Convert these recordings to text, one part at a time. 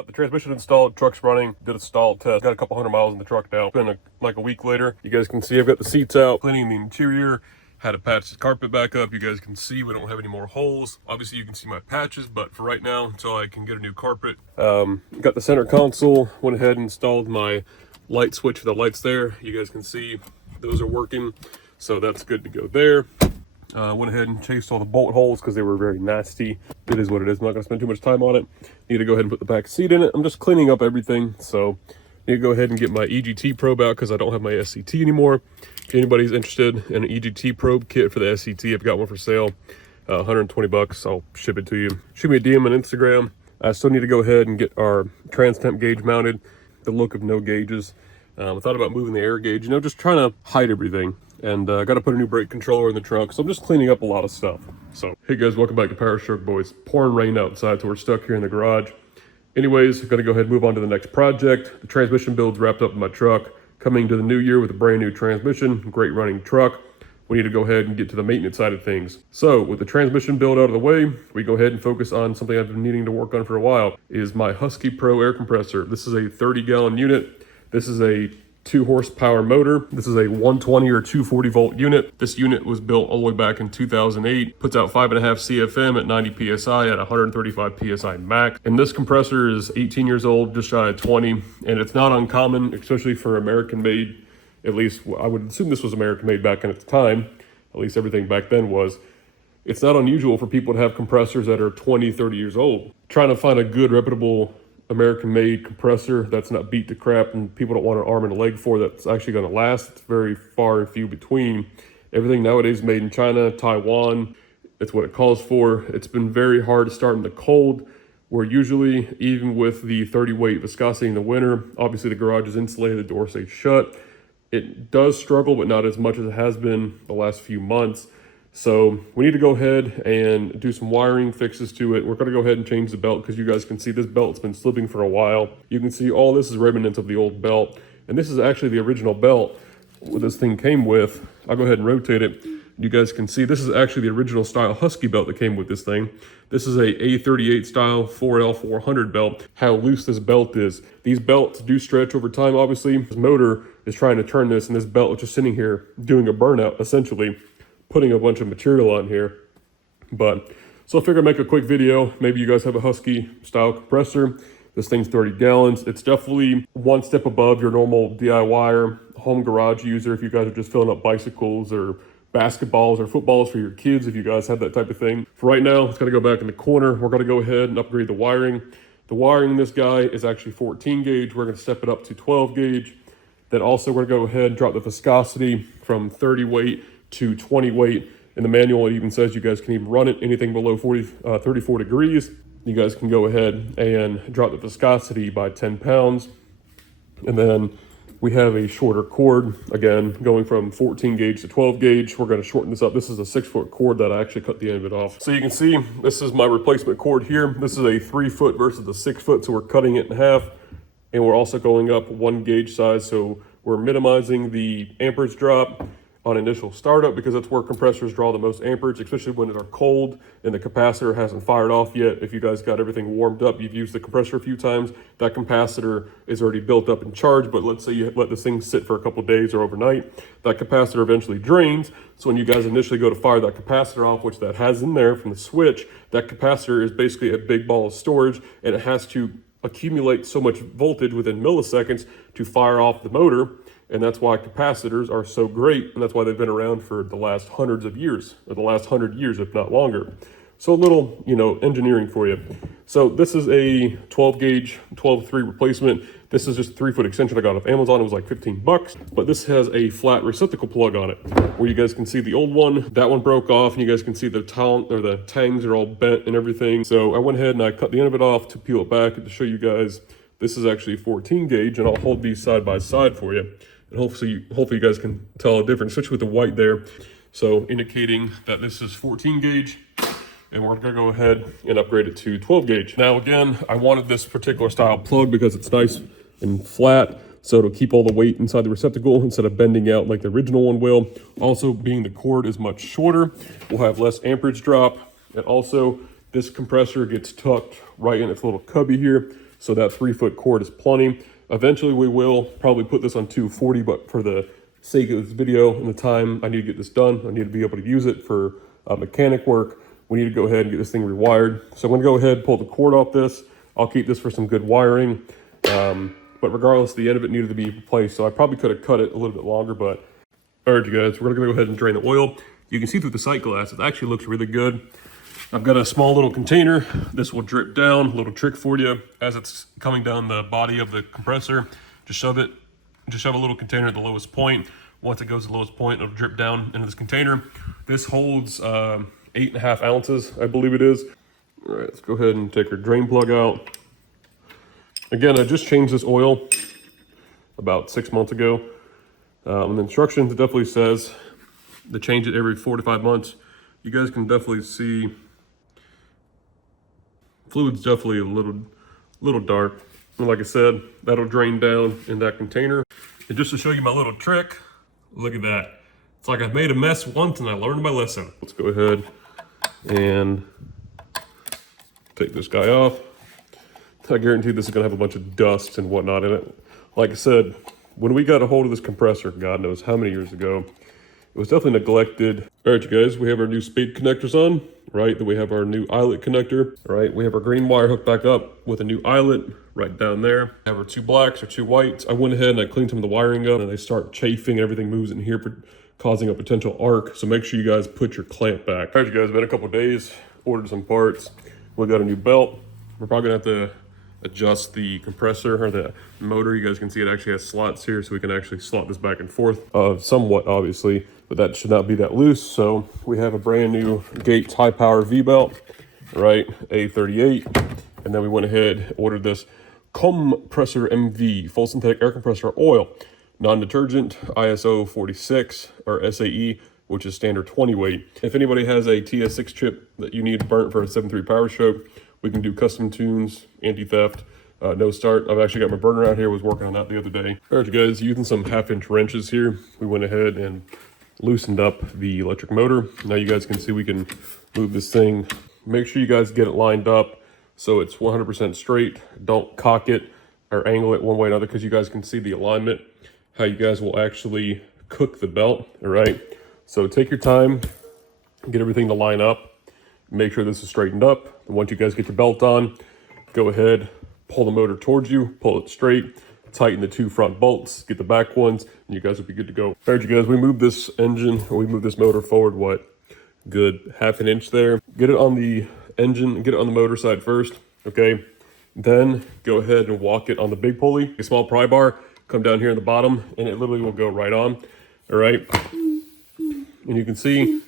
Got the transmission installed, truck's running, did a stall test, got a couple hundred miles in the truck now. It's been like a week later. You guys can see I've got the seats out, cleaning the interior, had to patch the carpet back up. You guys can see we don't have any more holes. Obviously you can see my patches, but for right now, until I can get a new carpet. Got the center console, went ahead and installed my light switch for the lights there. You guys can see those are working, so that's good to go there. Went ahead and chased all the bolt holes because they were very nasty. It is what it is. I'm not going to spend too much time on it. Need to go ahead and put the back seat in it. I'm just cleaning up everything. So need to go ahead and get my EGT probe out because I don't have my SCT anymore. If anybody's interested in an EGT probe kit for the SCT, I've got one for sale. 120 bucks. I'll ship it to you. Shoot me a DM on Instagram. I still need to go ahead and get our trans temp gauge mounted. The look of no gauges. I thought about moving the air gauge, you know, just trying to hide everything. And got to put a new brake controller in the trunk, so I'm just cleaning up a lot of stuff. So, hey guys, welcome back to Powerstroke, boys. Pouring rain outside, so we're stuck here in the garage. Anyways, I'm going to go ahead and move on to the next project. The transmission build's wrapped up in my truck. Coming to the new year with a brand new transmission, great running truck. We need to go ahead and get to the maintenance side of things. So, with the transmission build out of the way, we go ahead and focus on something I've been needing to work on for a while, is my Husky Pro air compressor. This is a 30-gallon unit. This is a 2 horsepower motor. This is a 120 or 240 volt unit. This unit was built all the way back in 2008. Puts out 5.5 CFM at 90 PSI at 135 PSI max. And this compressor is 18 years old, just shy of 20. And it's not uncommon, especially for American made. At least I would assume this was American made back in its time. At least everything back then was. It's not unusual for people to have compressors that are 20, 30 years old. Trying to find a good, reputable American-made compressor that's not beat to crap and people don't want an arm and a leg for, that's actually going to last. It's very far and few between. Everything nowadays is made in China, Taiwan. It's what it calls for. It's been very hard to start in the cold, where usually, even with the 30 weight viscosity in the winter, obviously the garage is insulated, the door stays shut. It does struggle, but not as much as it has been the last few months. So we need to go ahead and do some wiring fixes to it. We're going to go ahead and change the belt because you guys can see this belt's been slipping for a while. You can see all this is remnants of the old belt. And this is actually the original belt what this thing came with. I'll go ahead and rotate it. You guys can see this is actually the original style Husky belt that came with this thing. This is a A38 style 4L400 belt. How loose this belt is. These belts do stretch over time, obviously. This motor is trying to turn this, and this belt is just sitting here doing a burnout, essentially. Putting a bunch of material on here. But so I figured I'd make a quick video. Maybe you guys have a Husky style compressor. This thing's 30 gallons. It's definitely one step above your normal DIYer, home garage user. If you guys are just filling up bicycles or basketballs or footballs for your kids, if you guys have that type of thing. For right now, it's gonna go back in the corner. We're gonna go ahead and upgrade the wiring. The wiring in this guy is actually 14 gauge. We're gonna step it up to 12 gauge. Then also we're gonna go ahead and drop the viscosity from 30 weight to 20 weight. In the manual, it even says you guys can even run it anything below 34 degrees. You guys can go ahead and drop the viscosity by 10 pounds. And then we have a shorter cord, again, going from 14 gauge to 12 gauge. We're going to shorten this up. This is a 6-foot cord that I actually cut the end of it off. So you can see, this is my replacement cord here. This is a 3-foot versus the 6-foot, so we're cutting it in half. And we're also going up 1 gauge size, so we're minimizing the amperage drop on initial startup because that's where compressors draw the most amperage, especially when they're cold and the capacitor hasn't fired off yet. If you guys got everything warmed up, you've used the compressor a few times, that capacitor is already built up and charged. But let's say you let this thing sit for a couple days or overnight, that capacitor eventually drains. So when you guys initially go to fire that capacitor off, which that has in there from the switch, that capacitor is basically a big ball of storage, and it has to accumulate so much voltage within milliseconds to fire off the motor. And that's why capacitors are so great, and that's why they've been around for the last hundreds of years, or the last 100 years, if not longer. So a little, engineering for you. So this is a 12 gauge, 12-3 replacement. This is just a 3-foot extension I got off Amazon. It was like 15 bucks, but this has a flat receptacle plug on it, where you guys can see the old one. That one broke off, and you guys can see the tangs are all bent and everything. So I went ahead and I cut the end of it off to peel it back and to show you guys. This is actually 14 gauge, and I'll hold these side by side for you. And hopefully you guys can tell a difference, especially with the white there. So indicating that this is 14 gauge, and we're gonna go ahead and upgrade it to 12 gauge. Now again, I wanted this particular style plug because it's nice and flat, so it'll keep all the weight inside the receptacle instead of bending out like the original one will. Also, being the cord is much shorter, we'll have less amperage drop. And also, this compressor gets tucked right in its little cubby here. So that 3-foot cord is plenty. Eventually we will probably put this on 240, but for the sake of this video and the time I need to get this done, I need to be able to use it for mechanic work. We need to go ahead and get this thing rewired. So I'm gonna go ahead and pull the cord off this. I'll keep this for some good wiring. But regardless, the end of it needed to be replaced. So I probably could have cut it a little bit longer, but all right, you guys, we're gonna go ahead and drain the oil. You can see through the sight glass, it actually looks really good. I've got a small little container. This will drip down. A little trick for you. As it's coming down the body of the compressor, just shove a little container at the lowest point. Once it goes to the lowest point, it'll drip down into this container. This holds 8.5 ounces, I believe it is. All right, let's go ahead and take our drain plug out. Again, I just changed this oil about 6 months ago. The instructions definitely says to change it every 4 to 5 months. You guys can definitely see fluid's definitely a little dark. And like I said, that'll drain down in that container. And just to show you my little trick, look at that. It's like I've made a mess once and I learned my lesson. Let's go ahead and take this guy off. I guarantee this is gonna have a bunch of dust and whatnot in it. Like I said, when we got a hold of this compressor, God knows how many years ago, it was definitely neglected. All right, you guys, we have our new spade connectors on, right? Then we have our new eyelet connector, right? We have our green wire hooked back up with a new eyelet right down there. We have our 2 blacks or 2 whites. I went ahead and I cleaned some of the wiring up and they start chafing and everything moves in here, causing a potential arc. So make sure you guys put your clamp back. All right, you guys, been a couple of days, ordered some parts. We got a new belt. We're probably gonna have to adjust the compressor or the motor. You guys can see it actually has slots here, so we can actually slot this back and forth somewhat, obviously, but that should not be that loose. So we have a brand new Gates high power V belt, right? A38. And then we went ahead, ordered this Compressor MV full synthetic air compressor oil, non-detergent, ISO 46 or SAE, which is standard 20 weight. If anybody has a TS6 chip that you need burnt for a 7.3 Powerstroke, we can do custom tunes, anti-theft, no start. I've actually got my burner out here, was working on that the other day. All right, you guys, using some 1/2-inch wrenches here, we went ahead and loosened up the electric motor. Now you guys can see we can move this thing. Make sure you guys get it lined up so it's 100% straight. Don't cock it or angle it one way or another, because you guys can see the alignment, how you guys will actually cook the belt, all right? So take your time, get everything to line up. Make sure this is straightened up. And once you guys get your belt on, go ahead, pull the motor towards you, pull it straight, tighten the 2 front bolts, get the back ones, and you guys will be good to go. All right, you guys, we moved this engine, or we moved this motor forward, what, good 1/2 inch there. Get it on the engine, get it on the motor side first, okay? Then go ahead and walk it on the big pulley, a small pry bar, come down here in the bottom, and it literally will go right on, all right? And you can see,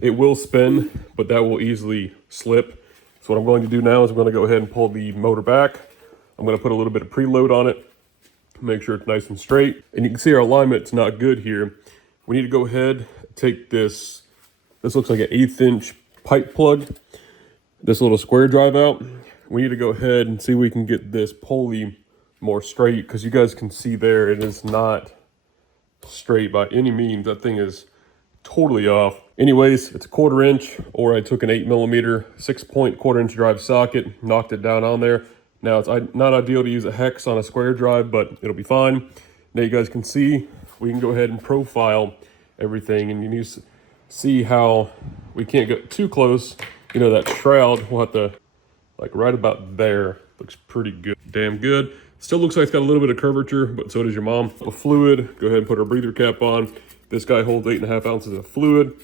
it will spin, but that will easily slip. So what I'm going to do now is I'm going to go ahead and pull the motor back. I'm going to put a little bit of preload on it, make sure it's nice and straight. And you can see our alignment's not good here. We need to go ahead, take this looks like an 1/8 inch pipe plug, this little square drive out. We need to go ahead and see if we can get this pulley more straight, because you guys can see there, it is not straight by any means. That thing is totally off. Anyways, it's a 1/4 inch, or I took an 8mm 6-point 1/4 inch drive socket, knocked it down on there. Now it's not ideal to use a hex on a square drive, but it'll be fine. Now you guys can see, we can go ahead and profile everything, and you need to see how we can't get too close. You know, that shroud, we'll have to, like right about there, looks pretty good, damn good. Still looks like it's got a little bit of curvature, but so does your mom. The fluid, go ahead and put our breather cap on. This guy holds 8.5 ounces of fluid.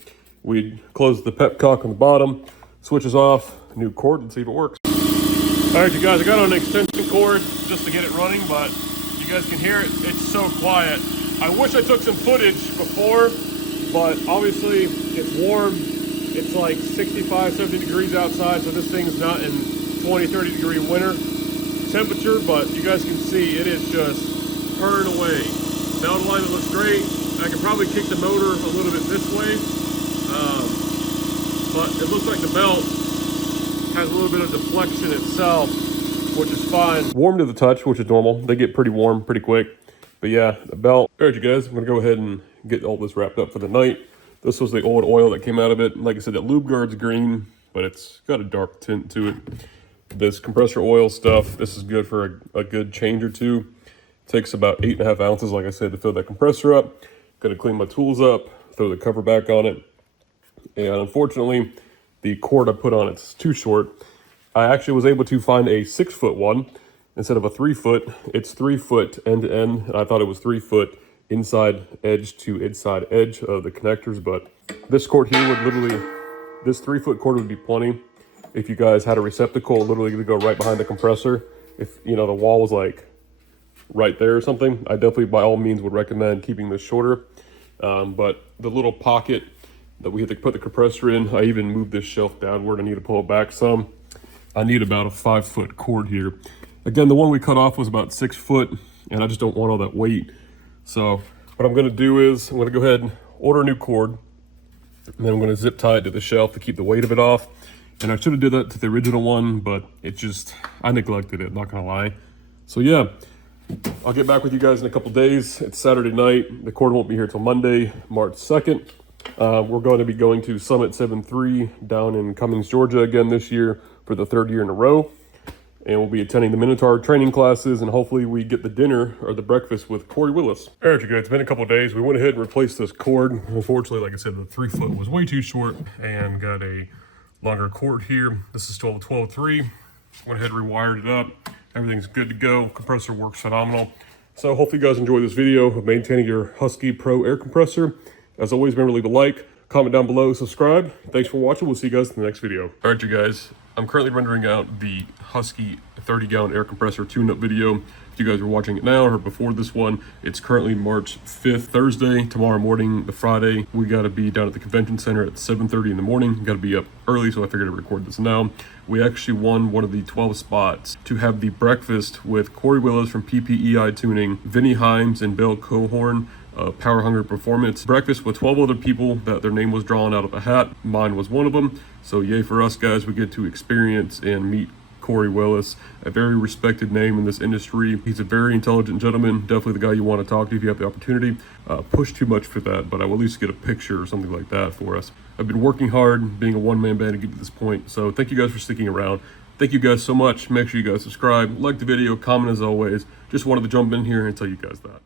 We close the pep cock on the bottom, switches off, new cord, and see if it works. All right, you guys, I got on an extension cord just to get it running, but you guys can hear it, it's so quiet. I wish I took some footage before, but obviously it's warm. It's like 65, 70 degrees outside, so this thing's not in 20, 30 degree winter temperature, but you guys can see it is just purring away. Belt alignment looks great. I can probably kick the motor a little bit this way, but it looks like the belt has a little bit of deflection itself, which is fine. Warm to the touch, which is normal. They get pretty warm pretty quick. But yeah, the belt. All right, you guys, I'm gonna go ahead and get all this wrapped up for the night. This was the old oil that came out of it. Like I said, that lube guard's green, but it's got a dark tint to it. This compressor oil stuff, this is good for a good change or two. Takes about 8.5 ounces, like I said, to fill that compressor up. Gonna clean my tools up, throw the cover back on it. And unfortunately, the cord I put on it's too short. I actually was able to find a 6-foot one instead of a 3-foot. It's 3 foot end to end, and I thought it was 3 foot inside edge to inside edge of the connectors, but this cord here would literally, this 3-foot cord would be plenty. If you guys had a receptacle, literally to go right behind the compressor. If, you know, the wall was like right there or something, I definitely by all means would recommend keeping this shorter. But the little pocket that we had to put the compressor in, I even moved this shelf downward. I need to pull it back some. I need about a 5-foot cord here. Again, the one we cut off was about 6 foot, and I just don't want all that weight. So what I'm gonna do is I'm gonna go ahead and order a new cord, and then I'm gonna zip tie it to the shelf to keep the weight of it off. And I should have did that to the original one, but it just, I neglected it, not gonna lie. So yeah, I'll get back with you guys in a couple days. It's Saturday night. The cord won't be here till Monday, March 2nd. We're going to be going to Summit 7.3 down in Cummings, Georgia again this year for the 3rd year in a row. And we'll be attending the Minotaur training classes, and hopefully we get the dinner or the breakfast with Corey Willis. All right, you guys, it's been a couple days. We went ahead and replaced this cord. Unfortunately, like I said, the 3-foot was way too short and got a longer cord here. This is 12-12-3. Went ahead and rewired it up. Everything's good to go. Compressor works phenomenal. So hopefully you guys enjoy this video of maintaining your Husky Pro air compressor. As always, remember to leave a like, comment down below, subscribe. Thanks for watching. We'll see you guys in the next video. All right, you guys. I'm currently rendering out the Husky 30-gallon air compressor tune-up video. If you guys are watching it now or before this one, it's currently March 5th, Thursday. Tomorrow morning, the Friday, we got to be down at the convention center at 7:30 in the morning. Got to be up early, so I figured I'd record this now. We actually won one of the 12 spots to have the breakfast with Corey Willis from PPEI Tuning, Vinny Himes, and Bill Cohorn. Power Hungry Performance. Breakfast with 12 other people that their name was drawn out of a hat. Mine was one of them. So yay for us, guys. We get to experience and meet Corey Willis, a very respected name in this industry. He's a very intelligent gentleman, definitely the guy you want to talk to if you have the opportunity. Push too much for that, but I will at least get a picture or something like that for us. I've been working hard, being a one-man band to get to this point, so thank you guys for sticking around. Thank you guys so much. Make sure you guys subscribe, like the video, comment as always. Just wanted to jump in here and tell you guys that.